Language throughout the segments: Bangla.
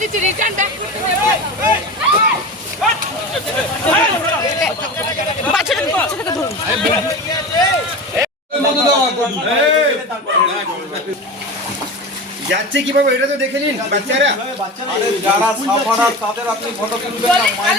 দিচ্ছি রিটার্ন ব্যাক করতে বাচ্চাটাকে বাচ্চাটাকে ধরুন যাচ্ছে কীভাবে? এটা তো দেখে নিন বাচ্চারা। যারা সাফারার তাদের আপনি ফটো তুলবেন না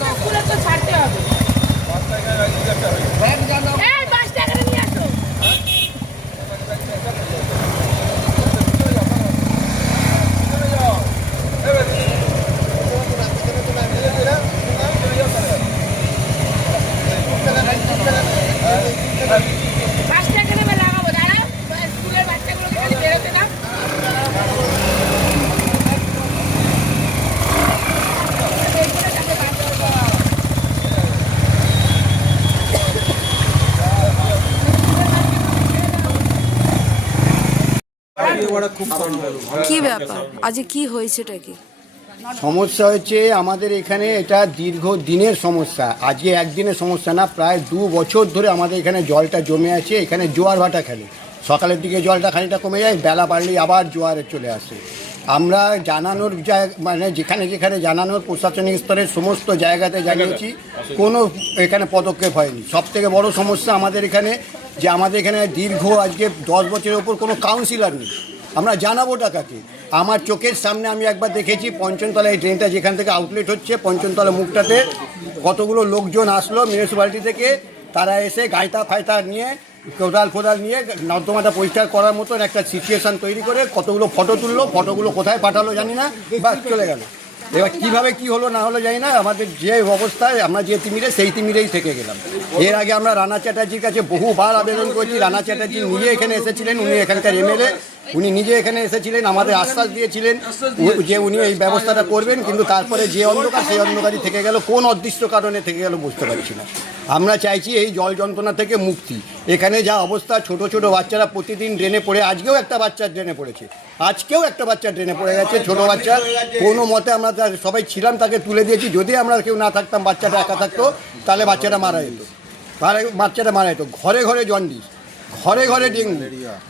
স্কুলে তো ছাড়তে হবে এই পাঁচ টাকাটা নিয়ে আসো পাঁচ টাকা নেবে লাগাবো দাঁড়াও স্কুলের বাচ্চাগুলোকে খালি বেরোতে না কি ব্যাপার? আজকে কি হয়েছেটা কি? সমস্যা হচ্ছে আমাদের এখানে এটা দীর্ঘ দিনের সমস্যা। আজকে একদিনের সমস্যা না প্রায় দু বছর ধরে আমাদের এখানে জলটা জমে আছে এখানে জোয়ার ভাটা খেলে। সকালের দিকে জলটা খানিকটা কমে যায় বেলা বাড়লেই আবার জোয়ারে চলে আসে। আমরা জানানোর মানে যেখানে যেখানে জানানোর প্রশাসনিক স্তরের সমস্ত জায়গাতে জানিয়েছি কোনো এখানে পদক্ষেপ হয়নি। সব থেকে বড় সমস্যা আমাদের এখানে যে আমাদের এখানে দীর্ঘ আজকে দশ বছরের ওপর কোনো কাউন্সিলর নেই। আমরা জানাব টাকাকে আমার চোখের সামনে আমি একবার দেখেছি পঞ্চমতলা এই ট্রেনটা, যেখান থেকে আউটলেট হচ্ছে পঞ্চমতলা মুখটাতে। কতগুলো লোকজন আসলো মিউনিসিপ্যালিটি থেকে, তারা এসে গাইতা ফায়তা নিয়ে, কোদাল ফোদাল নিয়ে নর্দমাটা পরিষ্কার করার মতন একটা সিচুয়েশন তৈরি করে কতগুলো ফটো তুললো ফটোগুলো কোথায় পাঠালো জানি না বা চলে গেল। এবার কীভাবে কি হলো না হলো জানি না, আমাদের যে অবস্থায় আমরা যে তিমিরে, সেই তিমিরেই থেকে গেলাম। এর আগে আমরা রানা চ্যাটার্জির কাছে বহুবার আবেদন করেছি, রানা চ্যাটার্জি নিজে এখানে এসেছিলেন, উনি এখানকার এমএলএ উনি নিজে এখানে এসেছিলেন, আমাদের আশ্বাস দিয়েছিলেন যে উনি এই ব্যবস্থাটা করবেন, কিন্তু তারপরে যে অন্ধকার সেই অন্ধকারই থেকে গেল, কোন অদৃষ্ট কারণে থেকে গেল বুঝতে পারছি না। আমরা চাইছি এই জল যন্ত্রণা থেকে মুক্তি। এখানে যা অবস্থা, ছোট ছোট বাচ্চারা প্রতিদিন ড্রেনে পড়ে, আজকেও একটা বাচ্চা ড্রেনে পড়েছে, আজকেও একটা বাচ্চা ড্রেনে পড়ে গেছে, ছোট বাচ্চা। কোনো মতে আমরা সবাই ছিলাম, তাকে তুলে দিয়েছি, যদি আমরা কেউ না থাকতাম, বাচ্চাটা একা থাকতো, তাহলে বাচ্চাটা মারা যেত। বাচ্চাটা মারা যেত। ঘরে ঘরে জন্ডিস। ঘরে ঘরে ডেঙ্গু,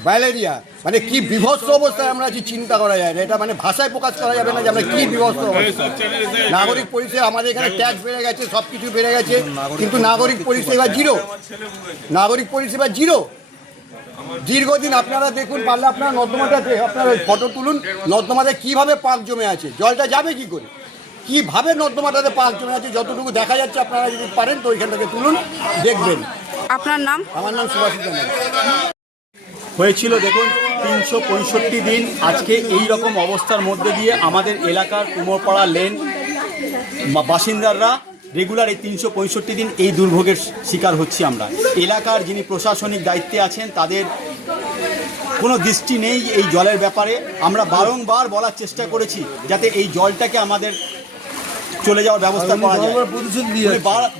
ম্যালেরিয়া মানে কি বিভৎস অবস্থায় আমরা আছি চিন্তা করা যায় না। এটা মানে ভাষায় প্রকাশ করা যাবে না যে আমরা কি বিভৎস অবস্থা। নাগরিক পরিষেবা, আমাদের এখানে ট্যাক্স বেড়ে গেছে সব কিছু বেড়ে গেছে, কিন্তু নাগরিক পরিষেবা জিরো নাগরিক পরিষেবা জিরো দীর্ঘদিন আপনারা দেখুন, পারলে আপনারা নর্দমাটা আপনারা ফটো তুলুন, নর্দমাতে কীভাবে পাক জমে আছে, জলটা যাবে কি করে? কীভাবে নর্দমাটাতে পাক জমে আছে, যতটুকু দেখা যাচ্ছে আপনারা যদি পারেন, তো ওইখান থেকে তুলুন, দেখবেন। আপনার নাম? আমার নাম সুভাষিত হয়েছিল, দেখুন, তিনশো পঁয়ষট্টি দিন। আজকে এই রকম অবস্থার মধ্যে দিয়ে আমাদের এলাকার কুমোরপাড়া লেন বা- বাসিন্দারা রেগুলার এই তিনশো পঁয়ষট্টি দিন এই দুর্ভোগের শিকার হচ্ছি আমরা। এলাকার যিনি প্রশাসনিক দায়িত্বে আছেন, তাদের কোনো দৃষ্টি নেই এই জলের ব্যাপারে। আমরা বারংবার বলার চেষ্টা করেছি যাতে এই জলটাকে আমাদের চলে যাওয়ার ব্যবস্থা করা যায়।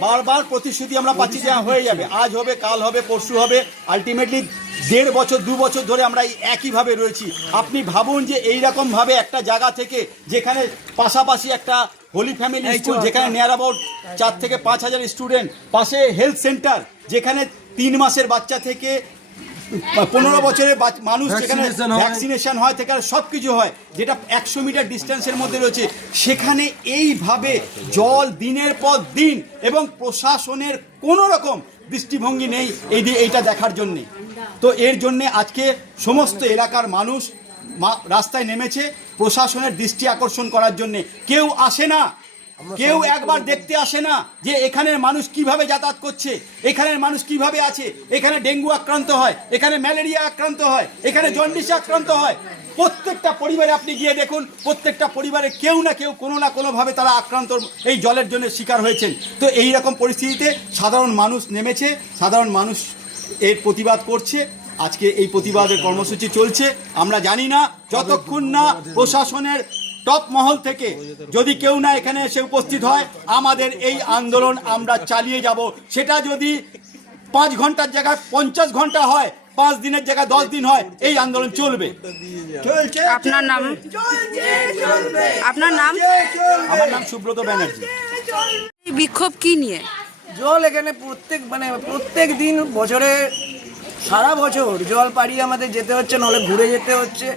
বারবার প্রতিশ্রুতি আমরা পাচ্ছি যে হ্যাঁ, হয়ে যাবে। আজ হবে কাল হবে পরশু হবে। আলটিমেটলি দেড় বছর দু বছর ধরে আমরা এই একইভাবে রয়েছি। আপনি ভাবুন যে এই রকম ভাবে একটা জায়গা থেকে যেখানে পাশাপাশি একটা হোলি ফ্যামিলি স্কুল যেখানে নিয়ার অ্যাবাউট চার থেকে পাঁচ হাজার স্টুডেন্ট পাশে হেলথ সেন্টার যেখানে তিন মাসের বাচ্চা থেকে পনেরো বছরের মানুষ যেখানে ভ্যাকসিনেশন হয়। সেখানে সব কিছু হয় যেটা একশো মিটার ডিস্টেন্সের মধ্যে রয়েছে সেখানে এইভাবে জল দিনের পর দিন এবং প্রশাসনের কোনো রকম দৃষ্টিভঙ্গি নেই এই দিয়ে এইটা দেখার জন্যে। তো এর জন্যে আজকে সমস্ত এলাকার মানুষ রাস্তায় নেমেছে প্রশাসনের দৃষ্টি আকর্ষণ করার জন্যে। কেউ আসে না কেউ একবার দেখতে আসে না যে এখানের মানুষ কীভাবে যাতায়াত করছে এখানের মানুষ কীভাবে আছে এখানে ডেঙ্গু আক্রান্ত হয় এখানে ম্যালেরিয়া আক্রান্ত হয় এখানে জন্ডিসে আক্রান্ত হয়। প্রত্যেকটা পরিবারে আপনি গিয়ে দেখুন প্রত্যেকটা পরিবারে কেউ না কেউ কোনো না কোনোভাবে তারা আক্রান্ত এই জলের জন্য শিকার হয়েছেন। তো এই রকম পরিস্থিতিতে সাধারণ মানুষ নেমেছে সাধারণ মানুষ এর প্রতিবাদ করছে। আজকে এই প্রতিবাদের কর্মসূচি চলছে। আমরা জানি না যতক্ষণ না প্রশাসনের টপ মহল থেকে যদি কেউ না এখানে এসে উপস্থিত হয় আমাদের এই আন্দোলন আমরা চালিয়ে যাব। সেটা যদি পাঁচ ঘণ্টার জায়গায় পঞ্চাশ ঘণ্টা হয় পাঁচ দিনের জায়গায় দশ দিন হয় এই আন্দোলন চলবে। আপনার নাম? আপনার নাম? আমার নাম সুব্রত ব্যানার্জি। বিক্ষোভ কি নিয়ে? জল এখানে প্রত্যেক মানে প্রত্যেক দিন বছরে সারা বছর জল পাড়িয়ে আমাদের যেতে হচ্ছে, নাহলে ঘুরে যেতে হচ্ছে।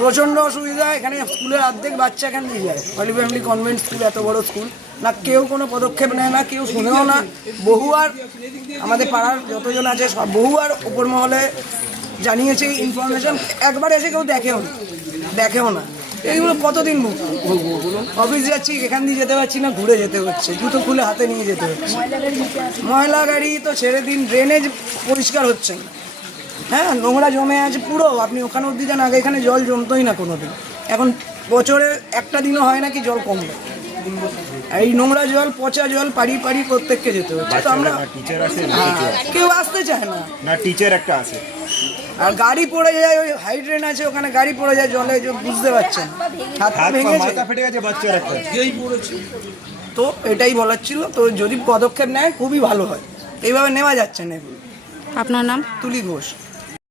প্রচণ্ড অসুবিধা, এখানে স্কুলের অর্ধেক বাচ্চা এখান নিয়ে যায়। হলি ফ্যামিলি কনভেন্ট স্কুল এত বড় স্কুল না, কেউ কোনো পদক্ষেপ নেয় না, কেউ শুনেও না। বহু আর আমাদের পাড়ার যতজন আছে, সব বহু আর উপর মহলে জানিয়েছে ইনফরমেশন একবার এসে কেউ দেখেও না দেখেও না। এইগুলো কতদিন ভুগবো বলুন অফিস যাচ্ছি এখান দিয়ে যেতে পারছি না ঘুরে যেতে হচ্ছে। জুতো খুলে হাতে নিয়ে যেতে হচ্ছে। ময়লা গাড়ি তো ছেড়ে দিন ড্রেনেজ পরিষ্কার হচ্ছে না। হ্যাঁ নোংরা জমে আছে পুরো আপনি ওখানে অব্দি যান আগে এখানে জল জমতোই না কোনো দিন এখন বছরে একটা দিনও হয় না কি জল কমবে? এই নোংরা জল পচা জল পাড়ি পাড়ি প্রত্যেককে যেতে হচ্ছে। তো আমরা হ্যাঁ, কেউ আসতে চায় না। না টিচার একটা আছে। আর গাড়ি পড়ে যায় ওই হাই ড্রেন আছে ওখানে গাড়ি পড়ে যায় জলে বুঝতে পারছেন। হাত পা হাত পা ভেঙেছে মাথা ফেটে গেছে বাচ্চার একটা। তো এটাই বলার ছিল তো যদি পদক্ষেপ নেয় খুবই ভালো হয়। এইভাবে নেওয়া যাচ্ছে না এগুলো আপনার নাম? তুলি ঘোষ।